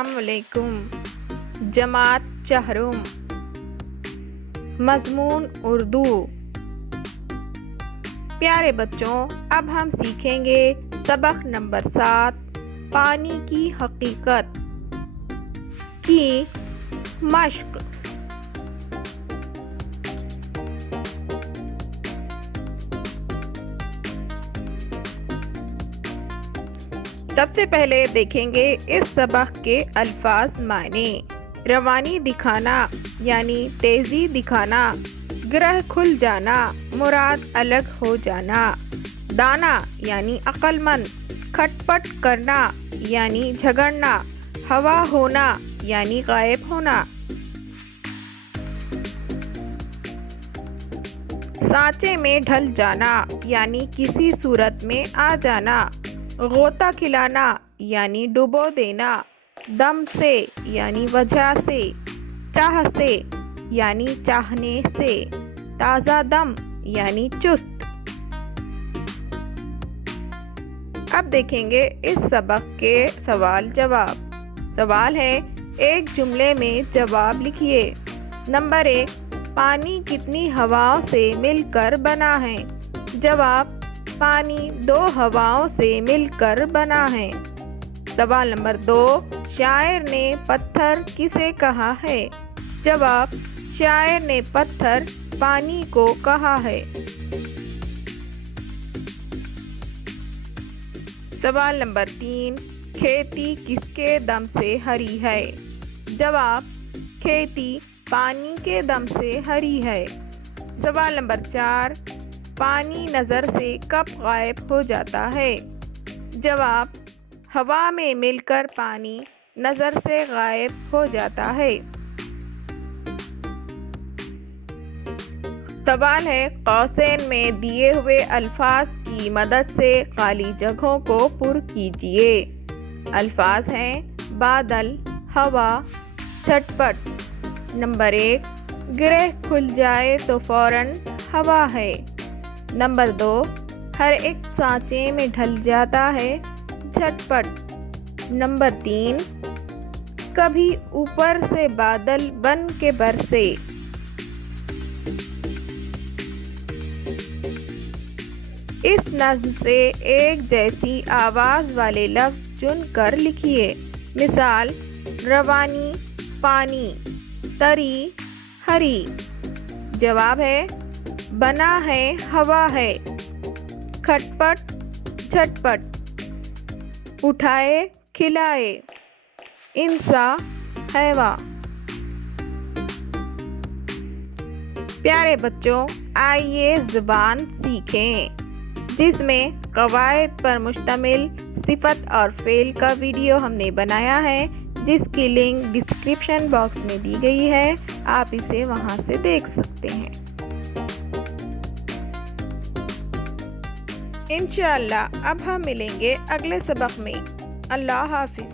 अस्सलाम वालेकुम। जमात चहरुम। मज़मून उर्दू। प्यारे बच्चों, अब हम सीखेंगे सबक नंबर 7 पानी की हकीकत की मश्क। सबसे पहले देखेंगे इस सबक के अल्फाज माने। रवानी दिखाना यानी तेजी दिखाना, ग्रह खुल जाना मुराद अलग हो जाना, दाना यानी अक्लमंद, खटपट करना यानी झगड़ना, हवा होना यानी गायब होना। सांचे में ढल जाना यानी किसी सूरत में आ जाना, गोता खिलाना यानी डुबो देना, दम से यानी वजह से, चाह से यानी चाहने से, ताज़ा दम यानी चुस्त। अब देखेंगे इस सबक के सवाल जवाब। सवाल है, एक जुमले में जवाब लिखिए। नंबर 1, पानी कितनी हवाओं से मिलकर बना है? जवाब, पानी 2 हवाओं से मिलकर बना है। सवाल नंबर 2, शायर ने पत्थर किसे कहा है? जवाब, शायर ने पत्थर पानी को कहा है। सवाल नंबर 3, खेती किसके दम से हरी है? जवाब, खेती पानी के दम से हरी है। सवाल नंबर 4, पानी नज़र से कब गायब हो जाता है? जवाब, हवा में मिलकर पानी नज़र से गायब हो जाता है। सवाल है, कौसैन में दिए हुए अल्फाज की मदद से खाली जगहों को पुर कीजिए। अल्फाज हैं बादल, हवा, झटपट। नंबर 1, ग्रह खुल जाए तो फौरन हवा है। नंबर 2, हर एक सांचे में ढल जाता है झटपट। नंबर 3, कभी ऊपर से बादल बन के बरसे। इस नज़्म से एक जैसी आवाज़ वाले लफ्ज़ चुन कर लिखिए। मिसाल, रवानी, पानी, तरी, हरी। जवाब है, बना है, हवा है, खटपट, झटपट, उठाए, खिलाए, इंसा, हैवा। प्यारे बच्चों, आइए ज़ुबान सीखें, जिसमें कवायद पर मुश्तमिल सिफत और फ़ेल का वीडियो हमने बनाया है, जिसकी लिंक डिस्क्रिप्शन बॉक्स में दी गई है। आप इसे वहां से देख सकते हैं। इंशाअल्लाह अब हम मिलेंगे अगले सबक में। अल्लाह हाफिज़।